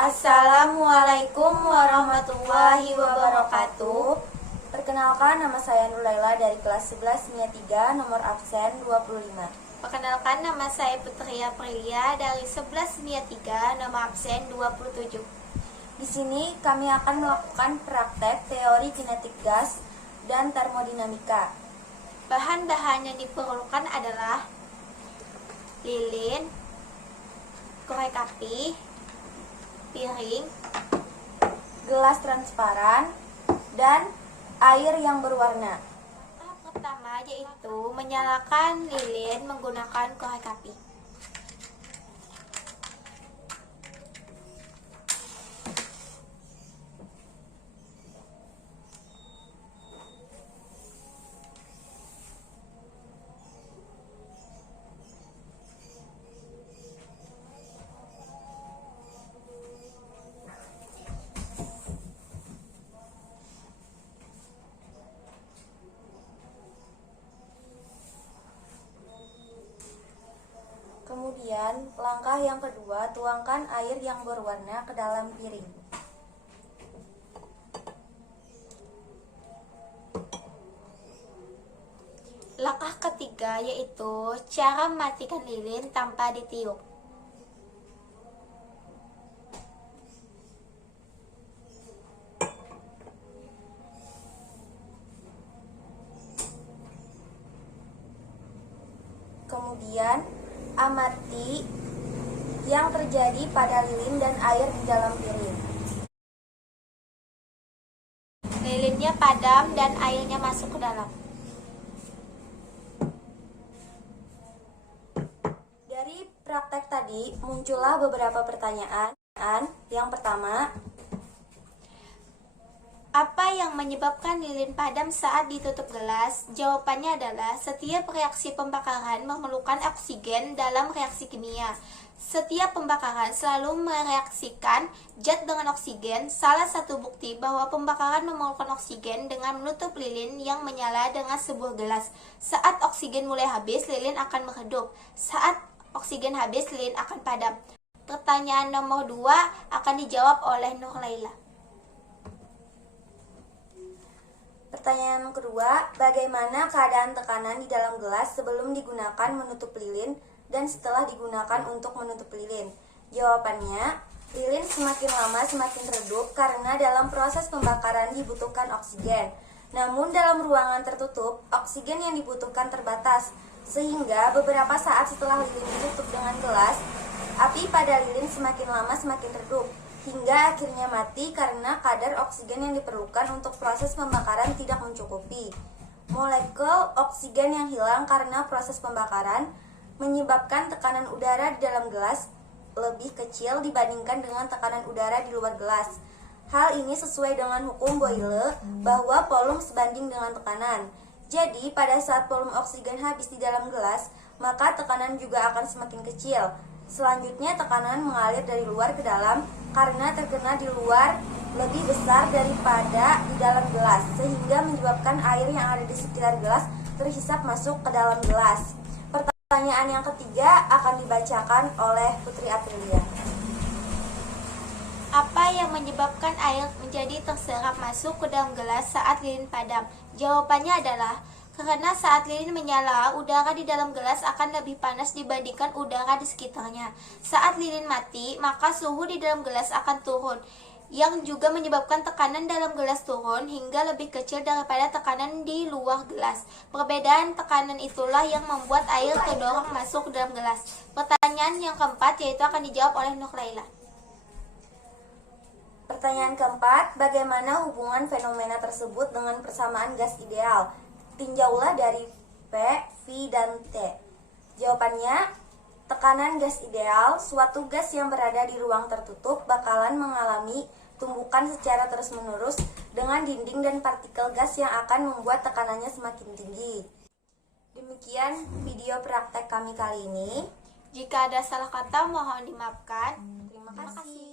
Assalamualaikum warahmatullahi wabarakatuh. Perkenalkan, nama saya Nurlaila dari kelas 11 MIA 3, nomor absen 25. Perkenalkan, nama saya Putri Aprilia dari 11 MIA 3, nomor absen 27. Di sini kami akan melakukan praktek teori kinetik gas dan termodinamika. Bahan-bahan yang diperlukan adalah lilin, korek api, piring, gelas transparan, dan air yang berwarna. Tahap pertama yaitu menyalakan lilin menggunakan korek api. Kemudian, langkah yang kedua, tuangkan air yang berwarna ke dalam piring. Langkah ketiga yaitu cara mematikan lilin tanpa ditiup. Kemudian, amati yang terjadi pada lilin dan air di dalam piring. Lilinnya padam dan airnya masuk ke dalam. Dari praktek tadi, muncullah beberapa pertanyaan. Yang pertama, apa yang menyebabkan lilin padam saat ditutup gelas? Jawabannya adalah setiap reaksi pembakaran memerlukan oksigen dalam reaksi kimia. Setiap pembakaran selalu mereaksikan zat dengan oksigen. Salah satu bukti bahwa pembakaran memerlukan oksigen dengan menutup lilin yang menyala dengan sebuah gelas. Saat oksigen mulai habis, lilin akan meredup. Saat oksigen habis, lilin akan padam. Pertanyaan nomor 2 akan dijawab oleh Nurlaila. Pertanyaan kedua, bagaimana keadaan tekanan di dalam gelas sebelum digunakan menutup lilin dan setelah digunakan untuk menutup lilin? Jawabannya, lilin semakin lama semakin redup karena dalam proses pembakaran dibutuhkan oksigen. Namun dalam ruangan tertutup, oksigen yang dibutuhkan terbatas, sehingga beberapa saat setelah lilin ditutup dengan gelas, api pada lilin semakin lama semakin redup, hingga akhirnya mati karena kadar oksigen yang diperlukan untuk proses pembakaran tidak mencukupi. Molekul oksigen yang hilang karena proses pembakaran menyebabkan tekanan udara di dalam gelas lebih kecil dibandingkan dengan tekanan udara di luar gelas. Hal ini sesuai dengan hukum Boyle bahwa volume sebanding dengan tekanan. Jadi, pada saat volume oksigen habis di dalam gelas, maka tekanan juga akan semakin kecil. Selanjutnya, tekanan mengalir dari luar ke dalam karena terkena di luar lebih besar daripada di dalam gelas, sehingga menyebabkan air yang ada di sekitar gelas terhisap masuk ke dalam gelas. Pertanyaan yang ketiga akan dibacakan oleh Putri Aprilia. Apa yang menyebabkan air menjadi terserap masuk ke dalam gelas saat lilin padam? Jawabannya adalah karena saat lilin menyala, udara di dalam gelas akan lebih panas dibandingkan udara di sekitarnya. Saat lilin mati, maka suhu di dalam gelas akan turun, yang juga menyebabkan tekanan dalam gelas turun hingga lebih kecil daripada tekanan di luar gelas. Perbedaan tekanan itulah yang membuat air terdorong masuk ke dalam gelas. Pertanyaan yang keempat yaitu akan dijawab oleh Nurlaila. Pertanyaan keempat, bagaimana hubungan fenomena tersebut dengan persamaan gas ideal? Tinjaulah dari P, V, dan T. Jawabannya, tekanan gas ideal, suatu gas yang berada di ruang tertutup bakalan mengalami tumbukan secara terus-menerus dengan dinding dan partikel gas yang akan membuat tekanannya semakin tinggi. Demikian video praktek kami kali ini. Jika ada salah kata mohon dimaafkan. Terima kasih.